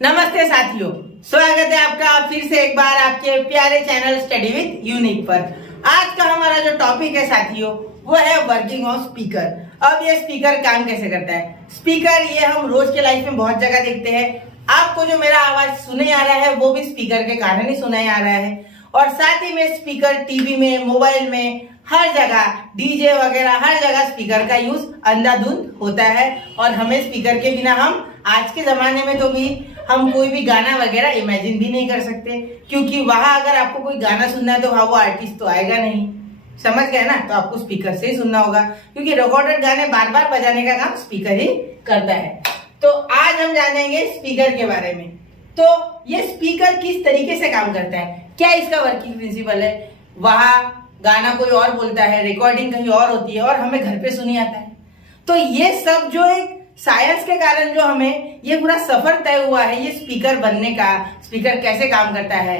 नमस्ते साथियों, स्वागत है आपका फिर से एक बार आपके प्यारे चैनल स्टडी विद यूनिक पर। आज का हमारा जो टॉपिक है साथियों वो है वर्किंग ऑफ स्पीकर। अब ये स्पीकर काम कैसे करता है? स्पीकर ये हम रोज के लाइफ में बहुत जगह देखते हैं। आपको जो मेरा आवाज सुने आ रहा है वो भी स्पीकर के कारण ही सुनाई आ रहा है, और साथ ही में स्पीकर टीवी में, मोबाइल में, हर जगह डीजे वगैरह हर जगह स्पीकर का यूज अंधाधुंध होता है। और हमें स्पीकर के बिना हम आज के जमाने में तो भी हम कोई भी गाना वगैरह इमेजिन भी नहीं कर सकते, क्योंकि वहां अगर आपको कोई गाना सुनना है तो वहां वो आर्टिस्ट तो आएगा नहीं, समझ गए ना? तो आपको स्पीकर से ही सुनना होगा, क्योंकि रिकॉर्डेड गाने बार बार बजाने का काम स्पीकर ही करता है। तो आज हम जानेंगे स्पीकर के बारे में। तो ये स्पीकर किस तरीके से काम करता है, क्या इसका वर्किंग प्रिंसिपल है। वहां गाना कोई और बोलता है, रिकॉर्डिंग कहीं और होती है और हमें घर पे सुनी आता है। तो ये सब जो एक साइंस के कारण जो हमें ये पूरा सफर तय हुआ है ये स्पीकर बनने का, स्पीकर कैसे काम करता है,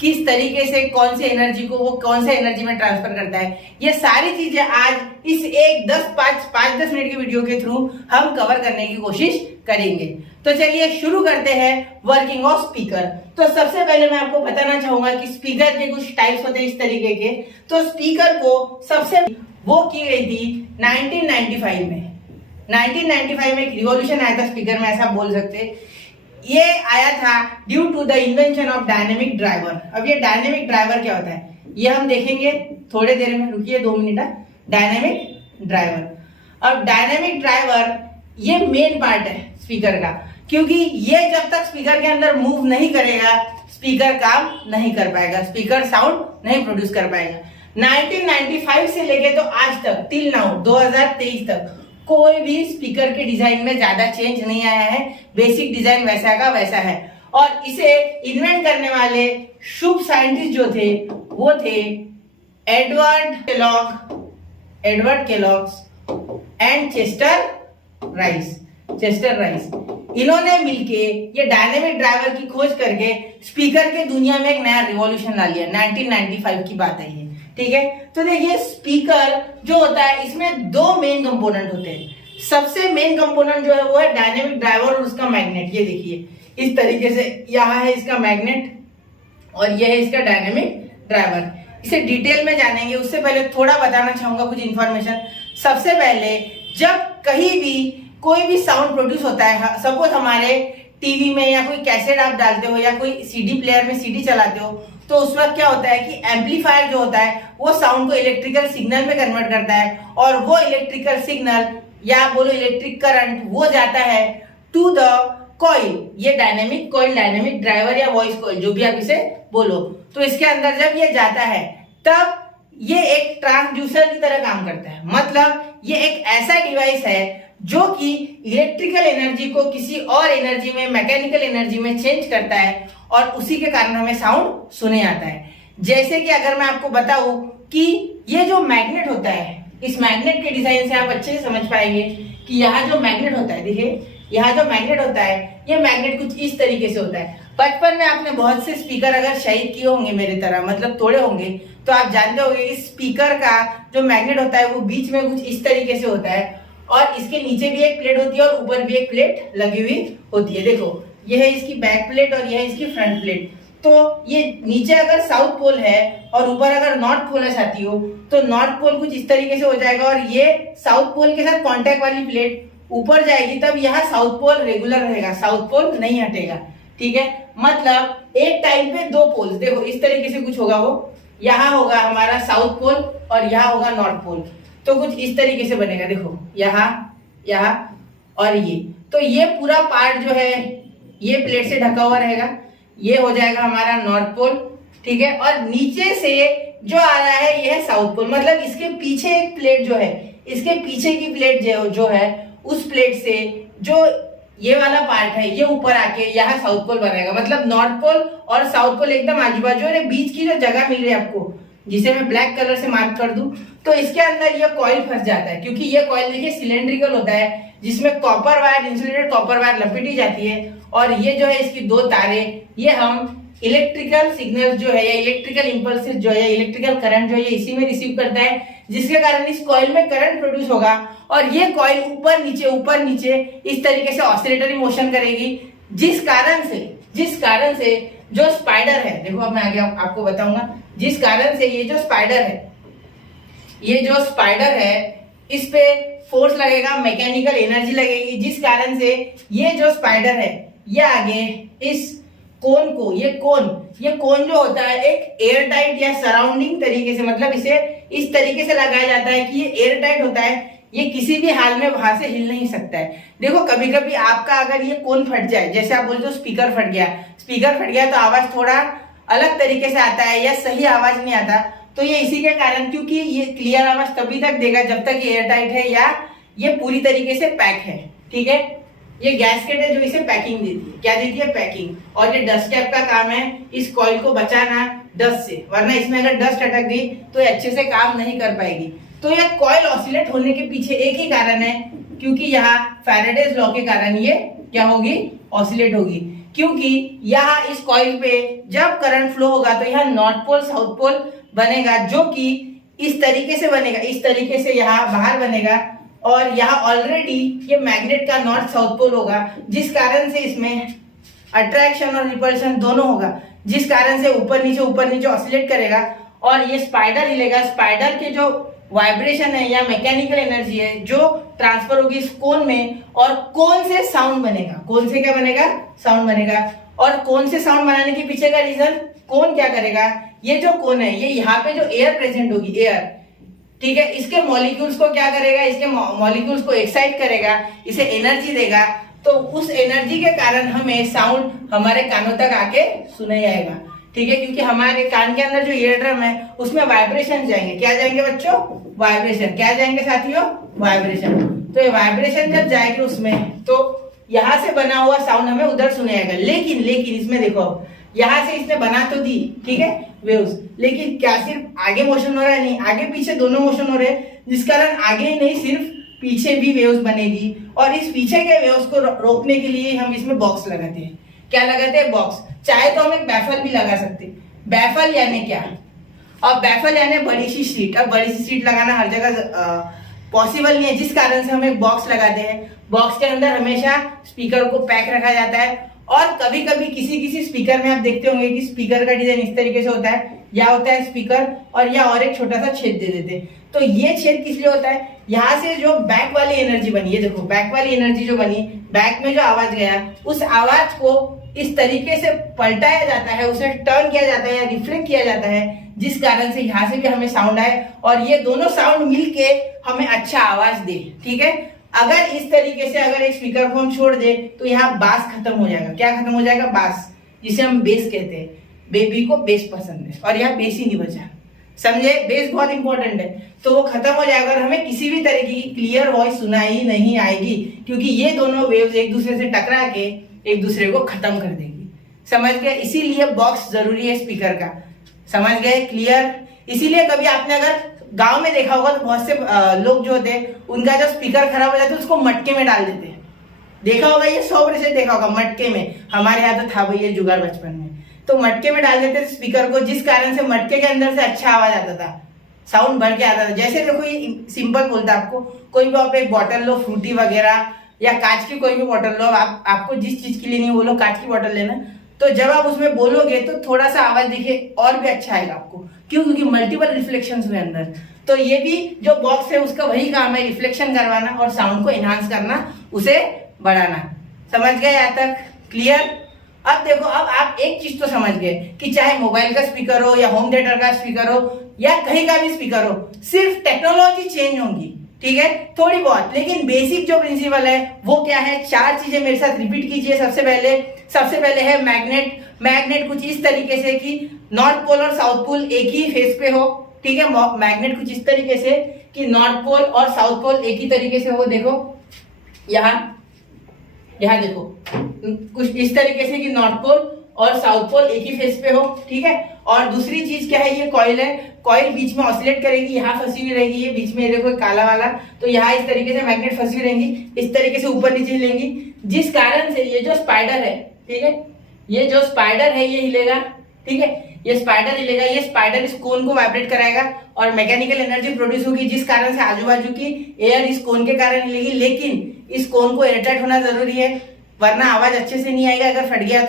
किस तरीके से कौन सी एनर्जी को वो कौन से एनर्जी में ट्रांसफर करता है, ये सारी चीजें आज इस एक 5-10 मिनट की वीडियो के थ्रू हम कवर करने की कोशिश करेंगे। तो चलिए शुरू करते हैं वर्किंग ऑफ स्पीकर। तो सबसे पहले मैं आपको बताना चाहूंगा कि स्पीकर के कुछ टाइप्स होते हैं इस तरीके के। तो स्पीकर को सबसे वो की गई थी 1995 में। 1995 में एक रिवॉल्यूशन आया था स्पीकर में, ऐसा बोल सकते। ये आया था due to the invention of dynamic driver. अब ये डायनेमिक ड्राइवर क्या होता है ये हम देखेंगे थोड़े देर में, रुकिए 2 मिनट। डायनेमिक ड्राइवर, अब डायनेमिक ड्राइवर ये मेन पार्ट है स्पीकर का, क्योंकि ये जब तक स्पीकर के अंदर मूव नहीं करेगा स्पीकर काम नहीं कर पाएगा, स्पीकर साउंड नहीं प्रोड्यूस कर पाएगा। 1995 से लेके तो आज तक टिल नाउ 2023 तक कोई भी स्पीकर के डिजाइन में ज्यादा चेंज नहीं आया है, बेसिक डिजाइन वैसा का वैसा है। और इसे इन्वेंट करने वाले शुभ साइंटिस्ट जो थे वो थे Edward Kellogg's and Chester rice. इन्होंने मिलके ये डायनेमिक ड्राइवर की खोज करके स्पीकर के दुनिया में एक नया रिवॉल्यूशन ला लिया। 1995 की बात है ये, ठीक है। तो देखिए स्पीकर जो होता है इसमें 2 मेन कंपोनेंट होते हैं। सबसे मेन कंपोनेंट जो है वो है डायनेमिक ड्राइवर और उसका मैग्नेट। ये देखिए इस तरीके से यहाँ है इसका मैग्नेट और यह है इसका डायनेमिक ड्राइवर। इसे डिटेल में जानेंगे, उससे पहले थोड़ा बताना चाहूंगा कुछ इंफॉर्मेशन। सबसे पहले जब कहीं भी कोई भी साउंड प्रोड्यूस होता है, सपोज हमारे टीवी में या कोई कैसेट आप डालते हो या कोई सीडी प्लेयर में सीडी चलाते हो, तो उस वक्त क्या होता है कि एम्पलीफायर जो होता है वो साउंड को इलेक्ट्रिकल सिग्नल में कन्वर्ट करता है, और वो इलेक्ट्रिकल सिग्नल या बोलो इलेक्ट्रिक करंट वो जाता है टू द कॉइल। ये डायनेमिक कॉइल, डायनेमिक ड्राइवर या वॉइस कॉइल जो भी आप इसे बोलो, तो इसके अंदर जब ये जाता है तब ये एक ट्रांसड्यूसर की तरह काम करता है। मतलब ये एक ऐसा डिवाइस है जो कि इलेक्ट्रिकल एनर्जी को किसी और एनर्जी में, मैकेनिकल एनर्जी में चेंज करता है, और उसी के कारण हमें साउंड सुने आता है। जैसे कि अगर मैं आपको बताऊं कि ये जो मैग्नेट होता है, इस मैग्नेट के डिजाइन से आप अच्छे से समझ पाएंगे कि यहाँ जो मैग्नेट होता है, देखिए यहाँ जो मैग्नेट होता है ये मैग्नेट कुछ इस तरीके से होता है। बचपन में आपने बहुत से स्पीकर अगर शहीद किए होंगे मेरी तरह, मतलब तोड़े होंगे, तो आप जानते होंगे कि स्पीकर का जो मैग्नेट होता है वो बीच में कुछ इस तरीके से होता है, और इसके नीचे भी एक प्लेट होती है और ऊपर भी एक प्लेट लगी हुई होती है। देखो ये है इसकी बैक प्लेट और ये है इसकी फ्रंट प्लेट। तो ये नीचे अगर साउथ पोल है और ऊपर अगर नॉर्थ पोल है साथियों, तो नॉर्थ पोल कुछ इस तरीके से हो जाएगा और ये साउथ पोल के साथ कांटेक्ट वाली प्लेट ऊपर जाएगी, तब यहाँ साउथ पोल रेगुलर रहेगा, साउथ पोल नहीं हटेगा, ठीक है। मतलब एक टाइम पे 2 पोल्स, देखो इस तरीके से कुछ होगा, वो यहाँ होगा हमारा साउथ पोल और यहाँ होगा नॉर्थ पोल, तो कुछ इस तरीके से बनेगा। देखो यहाँ और ये, तो ये पूरा पार्ट जो है ये प्लेट से ढका हुआ रहेगा, ये हो जाएगा हमारा नॉर्थ पोल, ठीक है। और नीचे से जो आ रहा है ये है साउथ पोल। मतलब इसके पीछे एक प्लेट जो है, इसके पीछे की प्लेट जो है उस प्लेट से जो ये वाला पार्ट है ये ऊपर आके यहाँ साउथ पोल बनेगा। मतलब नॉर्थ पोल और साउथ पोल एकदम आजू बाजू, और बीच की जो जगह मिल रही है आपको, जिसे मैं ब्लैक कलर से मार्क कर दूं, तो इसके अंदर ये कॉइल फंस जाता है, क्योंकि ये कॉइल देखिए सिलेंड्रिकल होता है जिसमें copper wire, insulated copper wire लपेटी जाती है, और ये जो है इसकी 2 तारे, ये हम इलेक्ट्रिकल सिग्नल जो है या इलेक्ट्रिकल इंपल्स जो है, इलेक्ट्रिकल करंट जो है इसी में रिसीव करता है, जिसके कारण इस कॉइल में करंट प्रोड्यूस होगा, और ये कॉइल ऊपर नीचे इस तरीके से ऑसिलेटरी मोशन करेगी, जिस कारण से जो स्पाइडर है, देखो अब मैं आगे आपको बताऊंगा, जिस कारण से ये जो स्पाइडर है इस पे फोर्स लगेगा, मैकेनिकल एनर्जी लगेगी, जिस कारण से ये जो स्पाइडर है ये आगे इस कोन को, ये कोन जो होता है एक एयर टाइट या सराउंडिंग तरीके से, मतलब इसे इस तरीके से लगाया जाता है कि ये एयर टाइट होता है, ये किसी भी हाल में वहां से हिल नहीं सकता है। देखो कभी कभी आपका अगर ये कोन फट जाए, जैसे आप बोलते हो स्पीकर फट गया तो आवाज थोड़ा अलग तरीके से आता है या सही आवाज नहीं आता, तो ये इसी के कारण, क्योंकि ये क्लियर आवाज तभी तक देगा जब तक ये एयर टाइट है या ये पूरी तरीके से पैक है। ठीक है, ये गैसकेट है जो इसे पैकिंग देती है, क्या देती है? पैकिंग। और ये डस्ट कैप का काम है इस कॉइल को बचाना डस्ट से, वरना इसमें अगर डस्ट अटक गई तो ये अच्छे से काम नहीं कर पाएगी। तो ये कॉइल ऑसिलेट होने के पीछे एक ही कारण है, क्योंकि यहाँ फैराडेज लॉ के कारण ये क्या होगी? ऑसिलेट होगी। क्योंकि यहाँ इस कॉइल पे जब करंट फ्लो होगा तो यहाँ नॉर्थ पोल साउथ पोल बनेगा, जो कि इस तरीके से बनेगा, इस तरीके से यहाँ बाहर बनेगा, और यहाँ ऑलरेडी ये मैग्नेट का नॉर्थ साउथ पोल होगा, जिस कारण से इसमें अट्रैक्शन और रिपल्शन दोनों होगा, जिस कारण से ऊपर नीचे ऑसिलेट करेगा और ये स्पाइडर हिलेगा। स्पाइडर के जो वाइब्रेशन है या मैकेनिकल एनर्जी है जो ट्रांसफर होगी इस कोन में, और कोन से साउंड बनेगा। कोन से क्या बनेगा? साउंड बनेगा। और कोन से साउंड बनाने के पीछे का रीजन, कोन क्या करेगा? ये जो कोन है, ये यहाँ पे जो एयर प्रेजेंट होगी, एयर, ठीक है, इसके मॉलिक्यूल्स को क्या करेगा? इसके मॉलिक्यूल्स को एक्साइट करेगा, इसे एनर्जी देगा, तो उस एनर्जी के कारण हमें साउंड हमारे कानों तक आके सुना जाएगा। ठीक है, क्योंकि हमारे कान के अंदर जो ईयर ड्रम है उसमें वाइब्रेशन जाएंगे। क्या जाएंगे बच्चों? वाइब्रेशन। क्या जाएंगे साथियों? वाइब्रेशन। तो ये वाइब्रेशन जब जाएगी उसमें, तो यहाँ से बना हुआ साउंड हमें उधर सुनाएगा। लेकिन इसमें देखो, यहाँ से इसने बना तो दी, ठीक है, वेव्स, लेकिन क्या सिर्फ आगे मोशन हो रहा है? नहीं, आगे पीछे दोनों मोशन हो रहे हैं, जिस कारण आगे ही नहीं सिर्फ पीछे भी वेव्स बनेगी। और इस पीछे के वेव्स को रोकने के लिए हम इसमें बॉक्स लगाते हैं। क्या लगाते हैं? बॉक्स। चाहे तो हम एक बैफल भी लगा सकते हैं। बैफल यानी क्या? और बैफल यानी बड़ी सी शीट। अब बड़ी सी शीट लगाना हर जगह पॉसिबल नहीं है, जिस कारण से हम एक बॉक्स लगाते हैं। बॉक्स के अंदर हमेशा स्पीकर को पैक रखा जाता है, और कभी कभी किसी स्पीकर में आप देखते होंगे कि स्पीकर का डिजाइन इस तरीके से होता है, या होता है स्पीकर और या और एक छोटा सा छेद दे देते हैं। तो ये छेद किस लिए होता है? यहाँ से जो बैक वाली एनर्जी बनी, ये देखो बैक वाली एनर्जी जो बनी, बैक में जो आवाज गया, उस आवाज को इस तरीके से पलटाया जाता है, उसे टर्न किया जाता है या रिफ्लेक्ट किया जाता है, जिस कारण से यहाँ से भी हमें साउंड आए और ये दोनों साउंड मिलके हमें अच्छा आवाज दे। ठीक है, अगर इस तरीके से अगर एक स्पीकर को हम छोड़ दे तो यहाँ बास खत्म हो जाएगा। क्या खत्म हो जाएगा? बास, जिसे हम बेस कहते हैं। बेबी को बेस पसंद है और यहाँ बेस ही नहीं बचा, समझे? बेस बहुत इंपॉर्टेंट है, तो वो खत्म हो जाएगा और हमें किसी भी तरीके की क्लियर वॉइस सुनाई नहीं आएगी, क्योंकि ये दोनों वेव्स एक दूसरे से टकरा के एक दूसरे को खत्म कर देंगी। समझ गए? इसीलिए बॉक्स जरूरी है स्पीकर का। समझ गए? क्लियर? इसीलिए कभी आपने अगर गांव में देखा होगा तो बहुत से लोग जो होते हैं उनका जब स्पीकर खराब हो जाता है उसको मटके में डाल देते हैं। देखा होगा, ये 100% देखा होगा, मटके में। हमारे यहाँ तो था भाई ये जुगाड़ बचपन में, तो मटके में डाल देते थे स्पीकर को, जिस कारण से मटके के अंदर से अच्छा आवाज आता था, साउंड भर के आता था। जैसे देखो, ये सिंपल बोलता है आपको, कोई भी आप एक बॉटल लो, फ्रूटी वगैरह या कांच की कोई भी बॉटल लो, आपको जिस चीज के लिए नहीं बोलो, कांच की बॉटल लेना, तो जब आप उसमें बोलोगे तो थोड़ा सा आवाज देखिए और भी अच्छा आएगा आपको। क्यों? क्योंकि मल्टीपल रिफ्लेक्शंस हुए अंदर। तो ये भी जो बॉक्स है उसका वही काम है, रिफ्लेक्शन करवाना और साउंड को एनहांस करना, उसे बढ़ाना। समझ गए यहाँ तक? क्लियर? अब देखो, अब आप एक चीज तो समझ गए कि चाहे मोबाइल का स्पीकर हो या होम थिएटर का स्पीकर हो या कहीं का भी स्पीकर हो, सिर्फ टेक्नोलॉजी चेंज होगी, ठीक है, थोड़ी बहुत, लेकिन बेसिक जो प्रिंसिपल है वो क्या है? 4 चीजें मेरे साथ रिपीट कीजिए। सबसे पहले है मैग्नेट कुछ इस तरीके से कि नॉर्थ पोल और साउथ पोल एक ही फेस पे हो। ठीक है, मैग्नेट कुछ इस तरीके से कि नॉर्थ पोल और साउथ पोल एक ही तरीके से हो। देखो यहाँ देखो, कुछ इस तरीके से कि नॉर्थ पोल और साउथ पोल एक ही फेस पे हो। ठीक है, और दूसरी चीज क्या है? ये कॉइल है, कॉइल बीच में ऑसिलेट करेगी, यहाँ फंसी हुई रहेगी, ये बीच में देखो काला वाला, तो यहाँ इस तरीके से मैग्नेट फंसी हुई रहेंगी, इस तरीके से ऊपर नीचे हिलेंगी, जिस कारण से ये जो स्पाइडर है, ठीक है, ये जो स्पाइडर है ये हिलेगा। ठीक है, ये स्पाइडर हिलेगा, ये स्पाइडर इस कोन को वाइब्रेट कराएगा और मैकेनिकल एनर्जी प्रोड्यूस होगी, जिस कारण से आजू बाजू की एयर इस कोन के कारण हिलेगी। लेकिन इस कोन को एयरटाइट होना जरूरी है, वरना आवाज अच्छे से नहीं आएगा अगर फट गया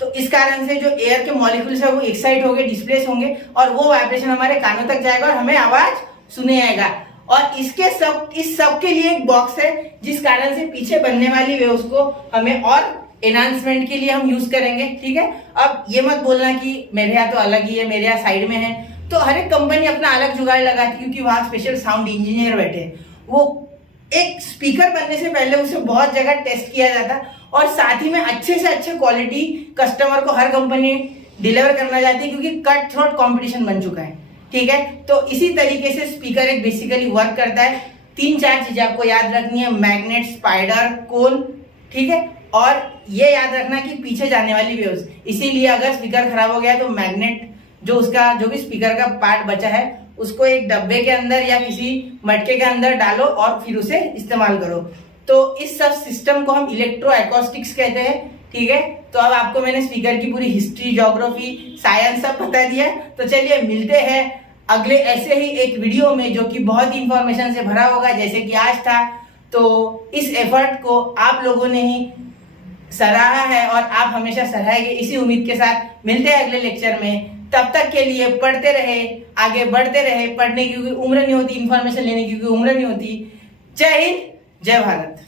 तो इस कारण से जो एयर के मॉलिक्यूल्स है वो एक्साइट होंगे, डिस्प्लेस होंगे और वो वाइब्रेशन हमारे कानों तक जाएगा और हमें आवाज सुने आएगा। और इस सब के लिए एक बॉक्स है जिस कारण से पीछे बनने वाली वेव्स को हमें और एनहांसमेंट के लिए हम यूज करेंगे। ठीक है, अब ये मत बोलना कि मेरे यहाँ तो अलग ही है, मेरे यहाँ साइड में है। तो हर एक कंपनी अपना अलग जुगाड़ लगाती है क्योंकि वहां स्पेशल साउंड इंजीनियर बैठे हैं। वो एक स्पीकर बनने से पहले उसे बहुत जगह टेस्ट किया जाता और साथ ही में अच्छे से अच्छे क्वालिटी कस्टमर को हर कंपनी डिलीवर करना चाहती है क्योंकि कट थ्रोट कंपटीशन बन चुका है। ठीक है, तो इसी तरीके से स्पीकर एक बेसिकली वर्क करता है। 3-4 चीजें आपको याद रखनी है, मैग्नेट, स्पाइडर, कोन। ठीक है, और ये याद रखना कि पीछे जाने वाली वेव्स, इसीलिए अगर स्पीकर खराब हो गया तो मैग्नेट जो भी स्पीकर का पार्ट बचा है उसको एक डब्बे के अंदर या किसी मटके के अंदर डालो और फिर उसे इस्तेमाल करो। तो इस सब सिस्टम को हम इलेक्ट्रो एक्रोस्टिक्स कहते हैं। ठीक है, तो अब आपको मैंने स्पीकर की पूरी हिस्ट्री, ज्योग्राफी, साइंस सब बता दिया। तो चलिए मिलते हैं अगले ऐसे ही एक वीडियो में जो कि बहुत ही इंफॉर्मेशन से भरा होगा जैसे कि आज था। तो इस एफर्ट को आप लोगों ने ही सराहा है और आप हमेशा सराहेंगे, इसी उम्मीद के साथ मिलते हैं अगले लेक्चर में। तब तक के लिए पढ़ते रहे, आगे बढ़ते रहे। पढ़ने की उम्र नहीं होती, इंफॉर्मेशन लेने की उम्र नहीं होती। जय हिंद, जय भारत।